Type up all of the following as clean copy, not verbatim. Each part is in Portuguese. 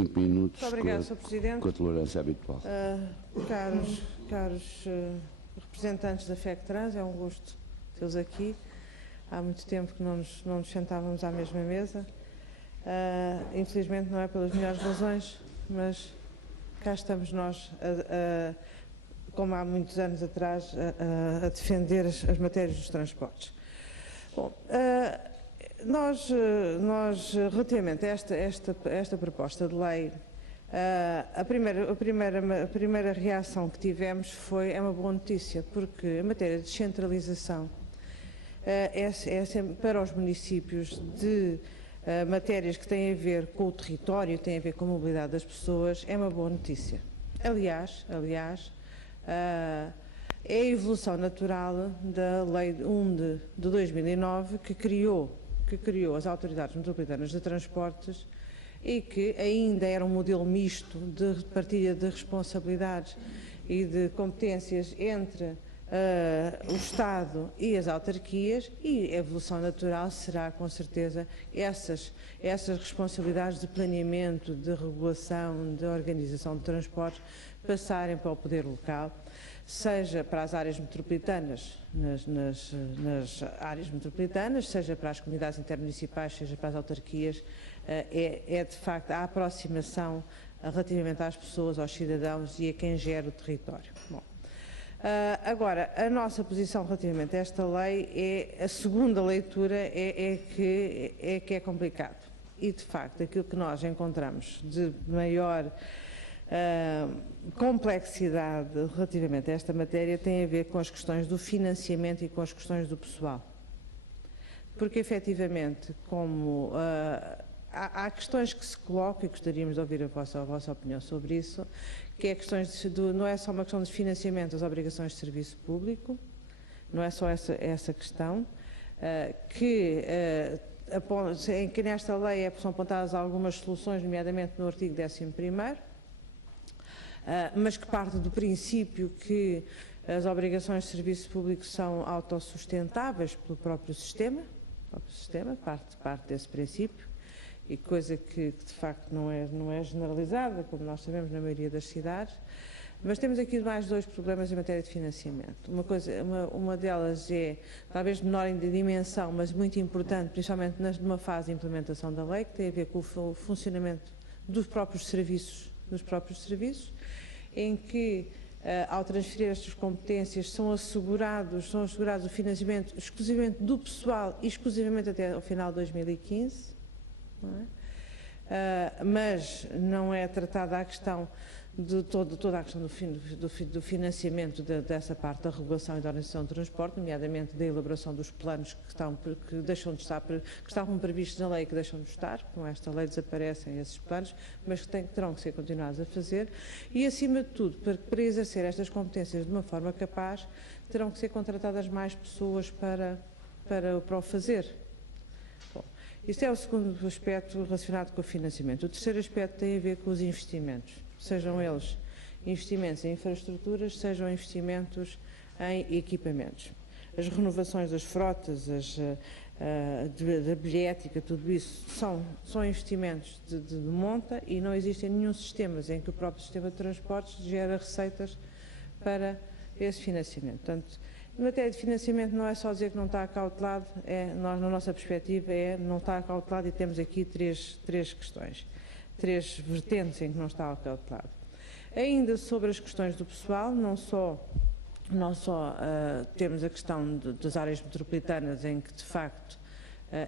5 minutos. Muito obrigado, Sr. Presidente. Com a tolerância habitual. Caros representantes da FECTRANS, é um gosto tê-los aqui. Há muito tempo que não nos sentávamos à mesma mesa. Infelizmente não é pelas melhores razões, mas cá estamos nós, como há muitos anos atrás, a defender as matérias dos transportes. Bom, nós relativamente a esta proposta de lei, a primeira reação que tivemos é uma boa notícia, porque a matéria de descentralização é sempre para os municípios de matérias que têm a ver com o território, têm a ver com a mobilidade das pessoas, é uma boa notícia. Aliás, é a evolução natural da Lei 1 de 2009 que criou as Autoridades Metropolitanas de Transportes e que ainda era um modelo misto de partilha de responsabilidades e de competências entre o Estado e as autarquias, e a evolução natural será, com certeza, essas responsabilidades de planeamento, de regulação, de organização de transportes passarem para o poder local, seja para as áreas metropolitanas, nas áreas metropolitanas, seja para as comunidades intermunicipais, seja para as autarquias, é de facto a aproximação relativamente às pessoas, aos cidadãos e a quem gera o território. Bom, agora, a nossa posição relativamente a esta lei a segunda leitura que é complicado. E, de facto, aquilo que nós encontramos de maior complexidade relativamente a esta matéria tem a ver com as questões do financiamento e com as questões do pessoal. Porque, efetivamente, como há questões que se colocam, e gostaríamos de ouvir a vossa opinião sobre isso, que é questões não é só uma questão de financiamento das obrigações de serviço público, não é só essa questão, em que nesta lei são apontadas algumas soluções, nomeadamente no artigo 11º, mas que parte do princípio que as obrigações de serviço público são autossustentáveis pelo próprio sistema, parte desse princípio, e coisa que de facto não é generalizada, como nós sabemos, na maioria das cidades. Mas temos aqui mais dois problemas em matéria de financiamento. Uma delas é, talvez de menor dimensão, mas muito importante, principalmente numa fase de implementação da lei, que tem a ver com o funcionamento dos próprios serviços, em que, ao transferir estas competências, são assegurados o financiamento exclusivamente do pessoal e exclusivamente até ao final de 2015, não é? Mas não é tratada a questão de toda a questão do financiamento dessa parte da regulação e da organização do transporte, nomeadamente da elaboração dos planos que estavam previstos na lei e que deixam de estar. Com esta lei desaparecem esses planos, mas que terão que ser continuados a fazer, e acima de tudo, para exercer estas competências de uma forma capaz, terão que ser contratadas mais pessoas para o fazer. Bom, isto é o segundo aspecto relacionado com o financiamento. O terceiro aspecto tem a ver com os investimentos, sejam eles investimentos em infraestruturas, sejam investimentos em equipamentos. As renovações das frotas, da bilhética, tudo isso são investimentos de monta, e não existem nenhum sistema em que o próprio sistema de transportes gera receitas para esse financiamento. Portanto, em matéria de financiamento não é só dizer que não está acautelado, nós, na nossa perspectiva, não está acautelado, e temos aqui três questões, três vertentes em que não está acautelado. Ainda sobre as questões do pessoal, não só temos a questão das áreas metropolitanas, em que de facto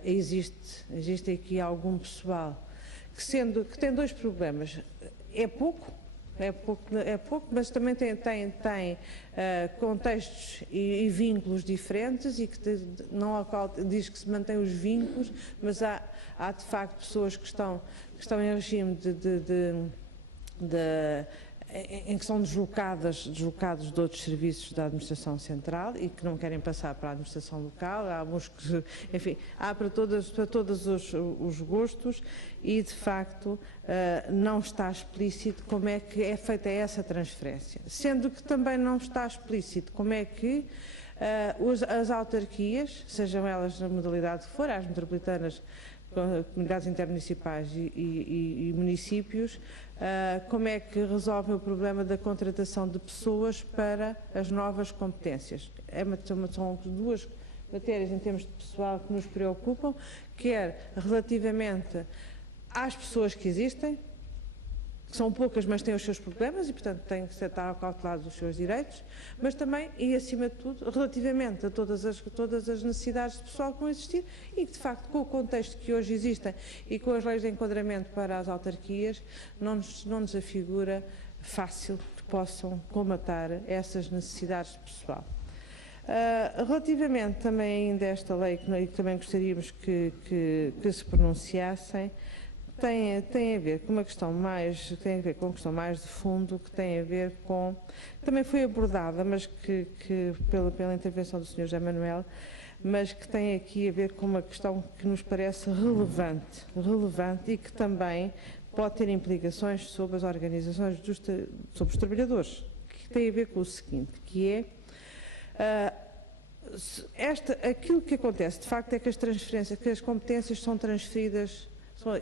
existe aqui algum pessoal que tem dois problemas. É pouco, mas também tem contextos e vínculos diferentes, e que diz que se mantém os vínculos, mas há de facto pessoas que estão em regime em que são deslocados de outros serviços da administração central e que não querem passar para a administração local. Há alguns que, enfim, há para todos os gostos, e de facto não está explícito como é que é feita essa transferência, sendo que também não está explícito como é que As autarquias, sejam elas na modalidade que for, as metropolitanas, comunidades intermunicipais e municípios, como é que resolvem o problema da contratação de pessoas para as novas competências. São duas matérias em termos de pessoal que nos preocupam, quer relativamente às pessoas que existem, que são poucas, mas têm os seus problemas e, portanto, têm que estar cautelados os seus direitos, mas também, e acima de tudo, relativamente a todas as necessidades de pessoal que vão existir e que, de facto, com o contexto que hoje existem e com as leis de enquadramento para as autarquias, não nos afigura fácil que possam colmatar essas necessidades de pessoal. Relativamente também ainda a esta lei, que também gostaríamos que se pronunciassem, tem a ver com uma questão mais, tem a ver com uma questão mais de fundo, que tem a ver com, também foi abordada, mas que pela intervenção do Sr. José Manuel, mas que tem aqui a ver com uma questão que nos parece relevante e que também pode ter implicações sobre as organizações, sobre os trabalhadores, que tem a ver com o seguinte, que é aquilo que acontece, de facto, é que as competências são transferidas.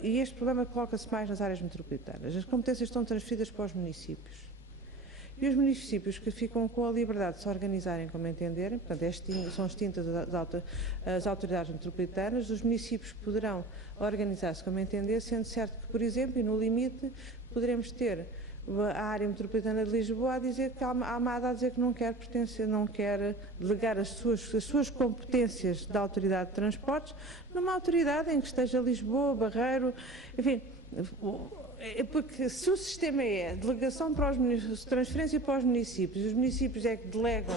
E este problema coloca-se mais nas áreas metropolitanas. As competências estão transferidas para os municípios. E os municípios que ficam com a liberdade de se organizarem como entenderem, portanto, são extintas as autoridades metropolitanas, os municípios poderão organizar-se como entender, sendo certo que, por exemplo, e no limite, poderemos ter a área metropolitana de Lisboa a dizer que a AMAD a dizer que não quer pertencer, não quer delegar as suas competências da autoridade de transportes numa autoridade em que esteja Lisboa, Barreiro, enfim, porque se o sistema é delegação para os transferência para os municípios, os municípios é que delegam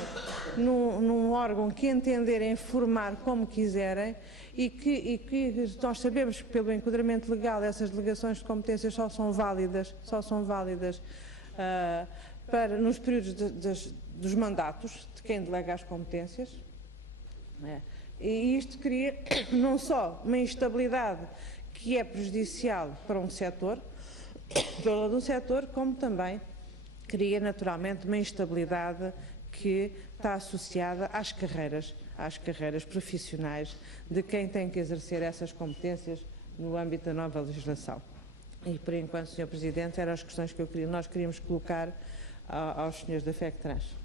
num órgão que entenderem formar como quiserem e que nós sabemos que pelo enquadramento legal essas delegações de competências só são válidas nos períodos dos mandatos de quem delega as competências. E isto cria não só uma instabilidade que é prejudicial para um setor, como também cria naturalmente uma instabilidade que está associada às carreiras profissionais de quem tem que exercer essas competências no âmbito da nova legislação. E, por enquanto, Sr. Presidente, eram as questões que nós queríamos colocar aos senhores da FECTRANS.